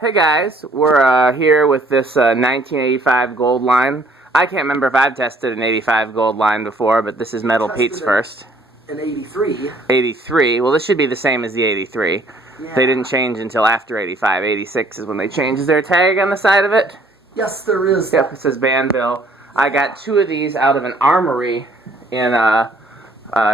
Hey guys, we're here with this 1985 gold line. I can't remember if I've tested an 85 gold line before, but this is Metal Pete's first. An 83. 83. Well, this should be the same as the 83. Yeah. They didn't change until after 85. 86 is when they changed. Is there a tag on the side of it? Yes, there is. Yep, it says banvil. I got 2 of these out of an armory in, I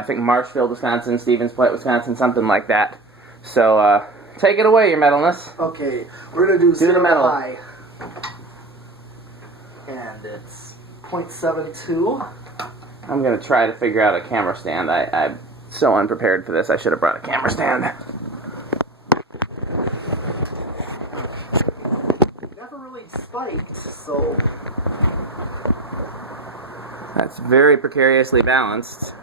think Marshfield, Wisconsin, Stevens Point, Wisconsin, something like that. So, take it away, your metalness. Okay, we're going to do the metal. high. And it's 0.72. I'm going to try to figure out a camera stand. I'm so unprepared for this. I should have brought a camera stand. Never really spiked, so... That's very precariously balanced.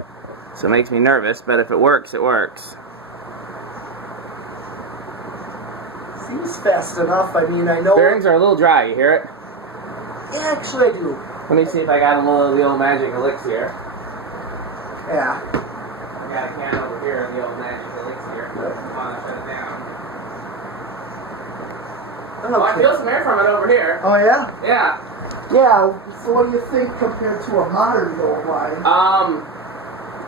So it makes me nervous, but if it works, it works. Seems fast enough. I mean, I know... Bearings are a little dry. You hear it? Yeah, actually I do. Let me see if I got a little of the old magic elixir. Yeah. I got a can over here of the old magic elixir. Come on, shut it down. Okay. Oh, I feel some air from it over here. Oh, yeah? Yeah. Yeah, so what do you think compared to a modern gold line?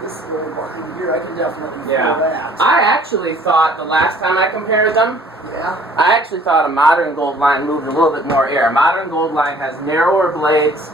This gold line here, I can definitely feel that. I actually thought the last time I compared them, Yeah? I actually thought a modern gold line moved a little bit more air. A modern gold line has narrower blades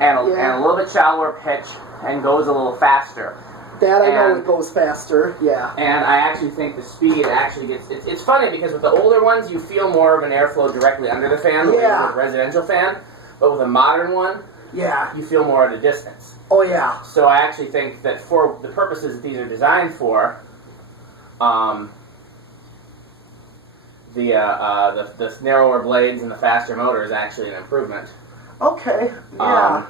and a little bit shallower pitch and goes a little faster. That I know it goes faster, yeah. And I actually think the speed actually gets... It's funny because with the older ones, you feel more of an airflow directly under the fan, with a residential fan. But with a modern one, you feel more at a distance. Oh, yeah. So I actually think that for the purposes that these are designed for, the narrower blades and the faster motor is actually an improvement. Okay, yeah.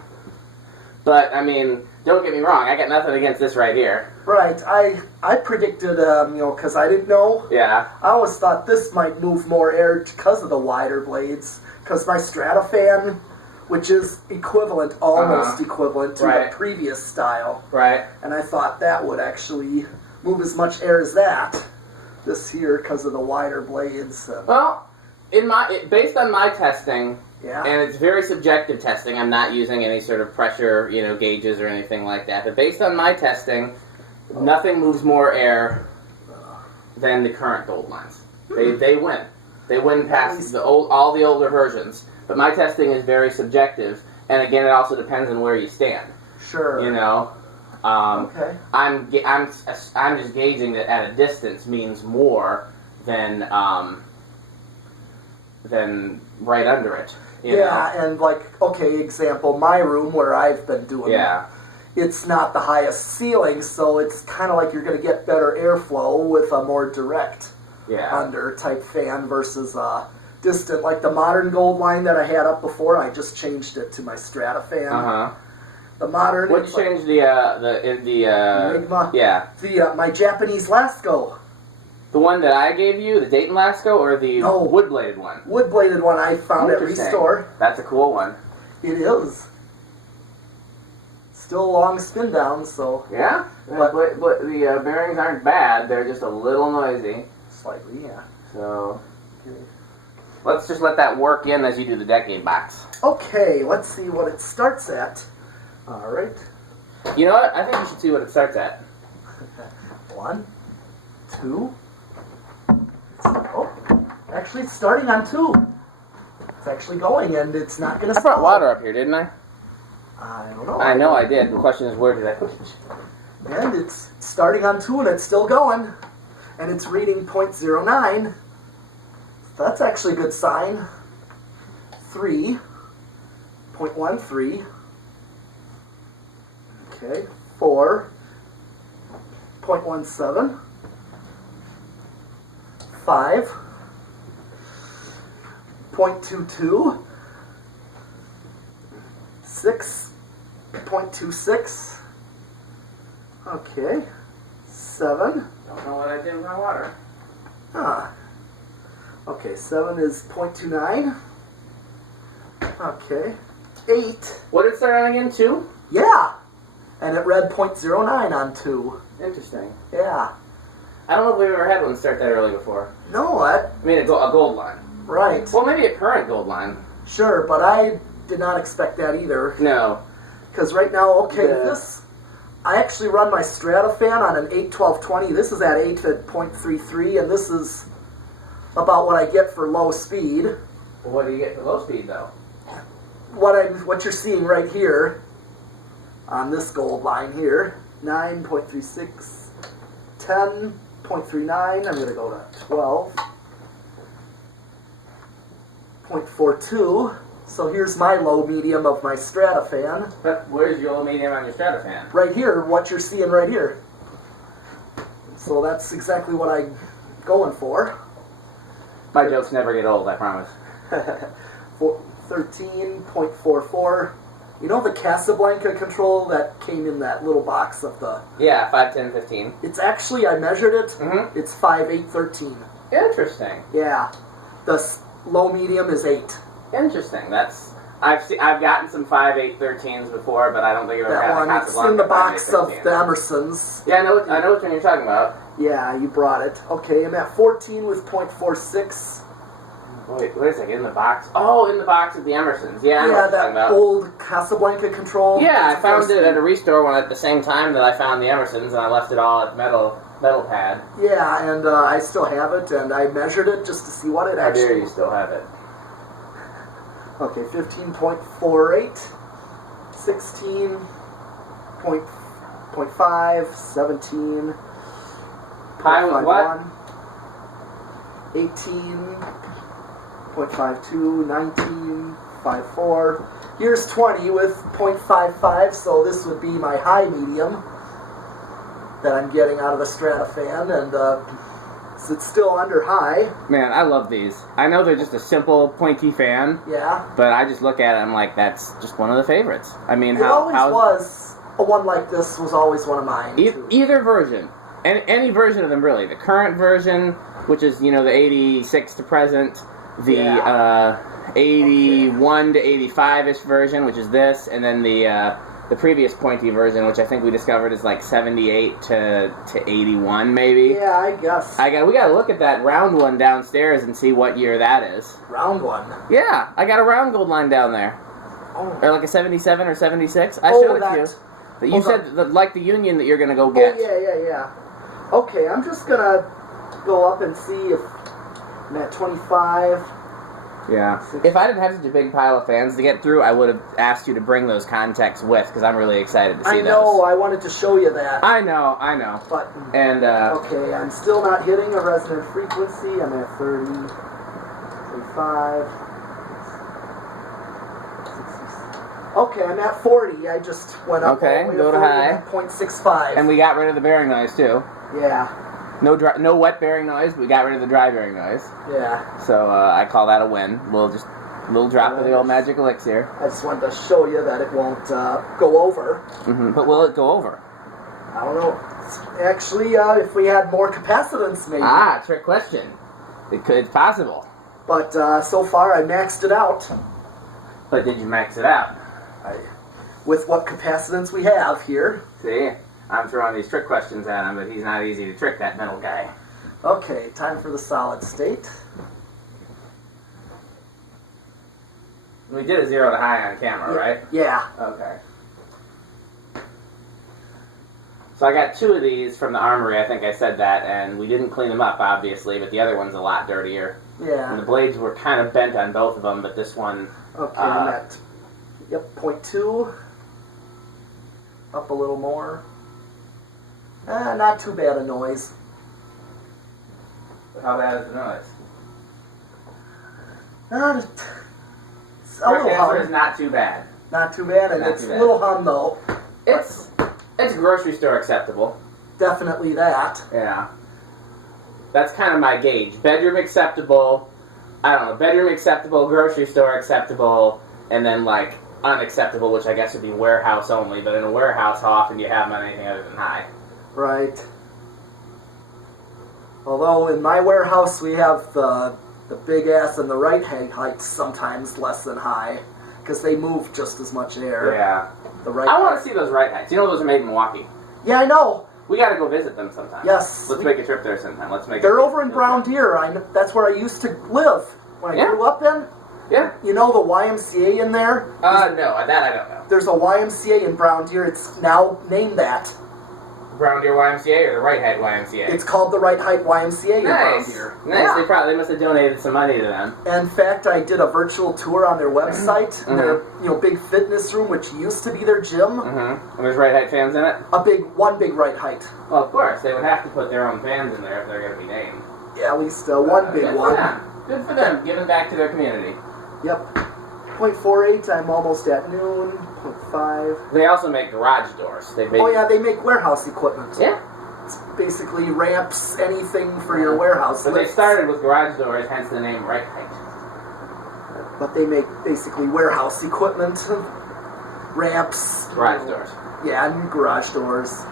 But, I mean, don't get me wrong, I got nothing against this right here. Right, I predicted, because I didn't know. Yeah. I always thought this might move more air because of the wider blades. Because my Stratofan, which is equivalent, almost equivalent to the previous style. Right. And I thought that would actually move as much air as that. This here, because of the wider blades. Well, based on my testing, and it's very subjective testing, I'm not using any sort of pressure, gauges or anything like that. But based on my testing, nothing moves more air than the current gold lines. They win. They win past all the older versions. But my testing is very subjective, and again, it also depends on where you stand. Sure. Okay. I'm just gauging that at a distance means more than right under it. You know? And example, my room where I've been doing it, it's not the highest ceiling, so it's kind of like you're going to get better airflow with a more direct under type fan versus distant. Like the modern gold line that I had up before, I just changed it to my Stratofan. The modern. What'd you change the Enigma? Yeah. My Japanese Lasco. The one that I gave you, the Dayton Lasco, or the wood-bladed one? Wood-bladed one I found at Restore. That's a cool one. It is. Still a long spin down, so... Yeah? But the bearings aren't bad, they're just a little noisy. Slightly, yeah. So... let's just let that work in as you do the decade box. Okay, let's see what it starts at. Alright. You know what? I think you should see what it starts at. 1, 2... Oh, actually it's starting on 2. It's actually going, and it's not going to stop. I brought water up here, didn't I? I don't know. I know I did. The question is, where did I put it? And it's starting on 2, and it's still going. And it's reading 0.09. So that's actually a good sign. 3. 0.13. Okay. 4. 0.17. 5. 0.22. 6.26. Okay. 7. Don't know what I did with my water. Okay, 7 is 0.29. Okay. 8. What did it start on again? 2? Yeah. And it read 0.09 on 2. Interesting. Yeah. I don't know if we've ever had one start that early before. No, what? I mean, a gold line. Right. Well, maybe a current gold line. Sure, but I did not expect that either. No. Because right now, okay, I actually run my Stratafan on an 8-12-20. This is at 8 at 0.33, and this is about what I get for low speed. Well, what do you get for low speed, though? What you're seeing right here on this gold line here, 9.36, 10.39. I'm going to go to 12.42. So here's my low medium of my Stratafan. But where's your low medium on your Stratafan? Right here, what you're seeing right here. So that's exactly what I'm going for. My jokes never get old, I promise. 13.44. You know the Casablanca control that came in that little box of the... Yeah, 5, 10, 15. It's actually, I measured it, it's 5, 8, 13. Interesting. Yeah. The low medium is 8. Interesting. That's... I've gotten some 5, 8, 13s before, but I don't think I've ever had a Casablanca. It's in the box 5, 8, of the Emersons. Yeah, I know which one you're talking about. Yeah, you brought it. Okay, I'm at 14 with .46. Wait a second, in the box? Oh, in the box of the Emersons. Yeah, I know what you're talking about. Old Casablanca control. Yeah, I found it at a restore one at the same time that I found the Emersons, and I left it all at metal pad. Yeah, and I still have it, and I measured it just to see what it actually... How dare you still have it? Okay, 15.48, 16.5, 17. Pi was what? 18.52, 19.54. Here's 20 with .55, so this would be my high medium that I'm getting out of the Stratafan, and it's still under high. Man, I love these. I know they're just a simple pointy fan. Yeah. But I just look at it and I'm like, that's just one of the favorites. I mean, it always was. A one like this was always one of mine. Either version. Any version of them, really. The current version, which is, the 86 to present, the 81 to 85-ish version, which is this, and then the previous pointy version, which I think we discovered is like 78 to 81, maybe. Yeah, I guess. We gotta look at that round one downstairs and see what year that is. Round one? Yeah, I got a round gold line down there. Oh. Or like a 77 or 76. I showed it to you. But you said, like the Union that you're gonna go get. Oh, yeah. Okay, I'm just gonna go up and see if I'm at 25. Yeah. If I didn't have such a big pile of fans to get through, I would have asked you to bring those contacts with, because I'm really excited to see those. I know, I wanted to show you that. I know. But, and, okay, I'm still not hitting a resonant frequency. I'm at 30, 35, 60. Okay, I'm at 40. I just went up. Okay, go to high. 0.65. And we got rid of the bearing noise, too. Yeah. No wet bearing noise, but we got rid of the dry bearing noise. Yeah. So I call that a win. We'll just a little drop of the old magic elixir. I just wanted to show you that it won't go over. But will it go over? I don't know. Actually, if we had more capacitance, maybe. Ah, trick question. It's possible. But so far, I maxed it out. But did you max it out? With what capacitance we have here. See? I'm throwing these trick questions at him, but he's not easy to trick, that metal guy. Okay, time for the solid state. We did a 0 to high on camera, right? Yeah. Okay. So I got 2 of these from the armory, I think I said that, and we didn't clean them up, obviously, but the other one's a lot dirtier. Yeah. And the blades were kind of bent on both of them, but this one... Okay, I'm at, 0.2. Up a little more. Not too bad a noise. How bad is the noise? It's a little hum. It's not too bad. Not too bad, and it's a little hum though. It's grocery store acceptable. Definitely that. Yeah. That's kind of my gauge. Bedroom acceptable, I don't know, bedroom acceptable, grocery store acceptable, and then like unacceptable, which I guess would be warehouse only, but in a warehouse, how often do you have them on anything other than high? Right. Although in my warehouse we have the big ass and the right heights sometimes less than high, because they move just as much air. Yeah. The right I want to see those right heights. You know those are made in Milwaukee. Yeah, I know. We got to go visit them sometime. Yes. Let's make a trip there sometime. Let's make. They're over in Brown Deer. That's where I used to live. when I grew up in. Yeah. You know the YMCA in there? No, that I don't know. There's a YMCA in Brown Deer. It's now named that. Brown Deer YMCA or the Right Height YMCA? It's called the Right Height YMCA in Brown Deer. Nice. Yeah. They must have donated some money to them. In fact, I did a virtual tour on their website. Their big fitness room, which used to be their gym. And there's Right Height fans in it? One big Right Height. Well, of course. They would have to put their own fans in there if they're going to be named. Yeah, at least one big one. Good for them, giving back to their community. Yep. 0.48, I'm almost at noon. 0.5. They also make garage doors. They make they make warehouse equipment. Yeah. It's basically ramps, anything for your warehouse. But they started with garage doors, hence the name Right Height. But they make basically warehouse equipment, ramps. Garage doors. Yeah, and garage doors.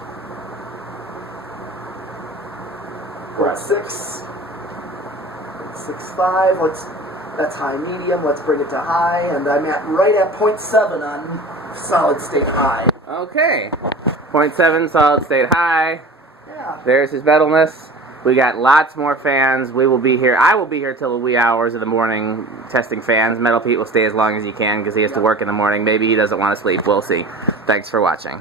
Garage 6. 6.5. That's high medium. Let's bring it to high, and I'm right at 0.7 on solid state high. Okay, 0.7 solid state high. Yeah. There's his metalness. We got lots more fans. We will be here. I will be here till the wee hours of the morning testing fans. Metal Pete will stay as long as he can because he has to work in the morning. Maybe he doesn't want to sleep. We'll see. Thanks for watching.